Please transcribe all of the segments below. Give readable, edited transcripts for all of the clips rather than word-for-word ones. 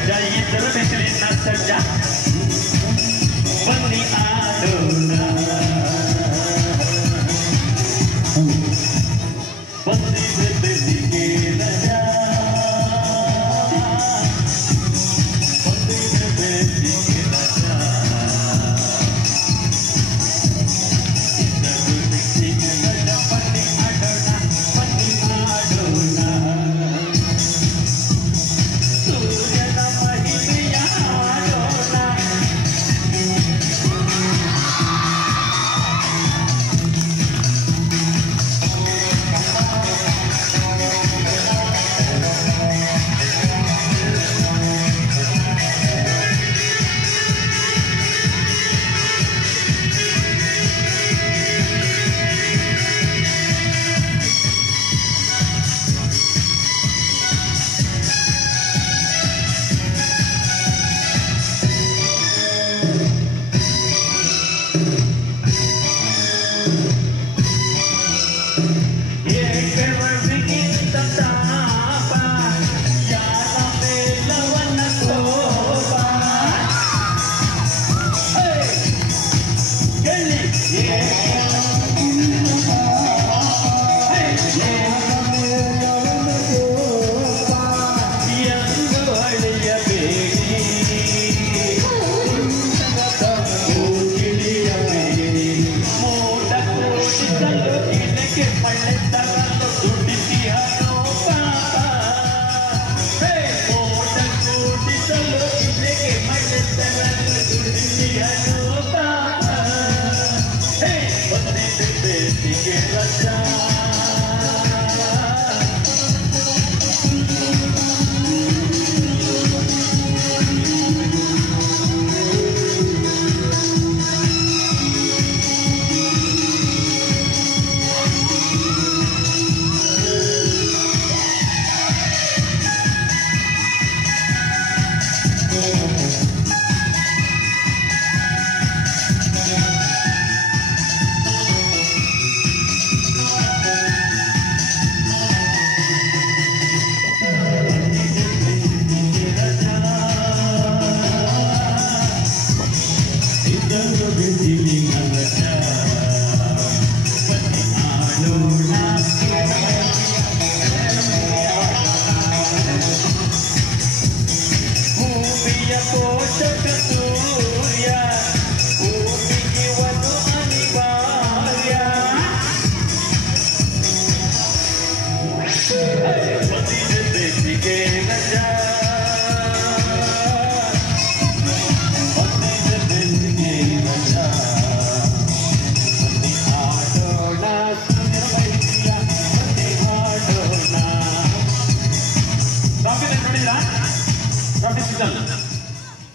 ಗಜ್ಜ ಇತರ ಬಿಸಿಲಿನ ಸಜ್ಜ ಬನ್ನಿ ಆಡೋಣ ಬಂದಿದೆ ಬೆಸಿಗೆ ರಜಾ ಬಂದಿದೆ ಬೆಸಿಗೆ ರಜಾ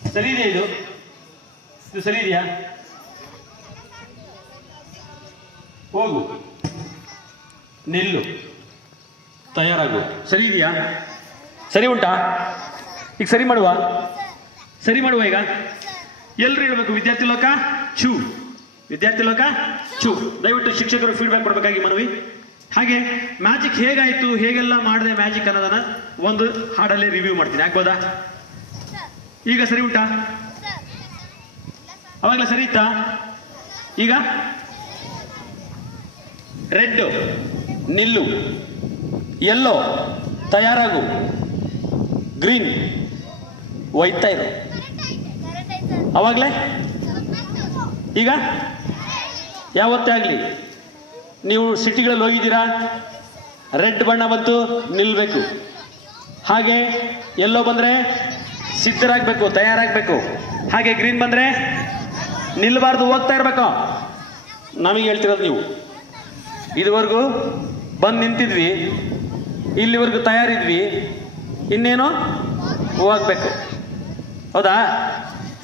ಸರಿ ಇದೆಯಾ ಇದು ಸರಿ ಇದೆಯಾ ಹೋಗು ನಿಲ್ಲು ತಯಾರಾಗು ಸರಿ ಇದೆಯಾ ಸರಿ ಉಂಟಾ ಈಗ ಸರಿ ಮಾಡುವ ಈಗ ಎಲ್ರು ಹೇಳ್ಬೇಕು ವಿದ್ಯಾರ್ಥಿ ಲೋಕ ಚೂ ವಿದ್ಯಾರ್ಥಿ ಲೋಕ ಚೂ ದಯವಿಟ್ಟು ಶಿಕ್ಷಕರು ಫೀಡ್ಬ್ಯಾಕ್ ಕೊಡಬೇಕಾಗಿ ಮನವಿ ಹಾಗೆ ಮ್ಯಾಜಿಕ್ ಹೇಗಾಯ್ತು ಹೇಗೆಲ್ಲ ಮಾಡಿದೆ ಮ್ಯಾಜಿಕ್ ಅನ್ನೋದನ್ನ ಒಂದು ಹಾಡಲ್ಲೇ ರಿವ್ಯೂ ಮಾಡ್ತೀನಿ ಆಗ್ಬೋದಾ ಈಗ ಸರಿ ಉಂಟಾ ಅವಾಗಲೇ ಸರಿ ಇತ್ತಾ ಈಗ ರೆಡ್ ನಿಲ್ಲು ಯೆಲ್ಲೋ ತಯಾರಾಗು ಗ್ರೀನ್ ಒಯ್ತಾ ಇರು ಅವಾಗಲೇ ಈಗ ಯಾವತ್ತೇ ಆಗಲಿ ನೀವು ಸಿಟಿಗಳಲ್ಲಿ ಹೋಗಿದ್ದೀರಾ ರೆಡ್ ಬಣ್ಣ ಬಂತು ನಿಲ್ಬೇಕು ಹಾಗೆ ಯೆಲ್ಲೋ ಬಂದ್ರೆ ಸಿದ್ಧರಾಗಬೇಕು ತಯಾರಾಗಬೇಕು ಹಾಗೆ ಗ್ರೀನ್ ಬಂದ್ರೆ ನಿಲ್ಬಾರ್ದು ಹೋಗ್ತಾ ಇರಬೇಕು ನಮಗೆ ಹೇಳ್ತಿರೋದು ನೀವು ಇದುವರೆಗೂ ಬಂದು ನಿಂತಿದ್ವಿ ಇಲ್ಲಿವರೆಗೂ ತಯಾರಿದ್ವಿ ಇನ್ನೇನು ಹೋಗ್ಬೇಕು ಹೌದಾ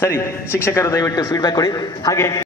ಸರಿ ಶಿಕ್ಷಕರು ದಯವಿಟ್ಟು ಫೀಡ್ಬ್ಯಾಕ್ ಕೊಡಿ ಹಾಗೆ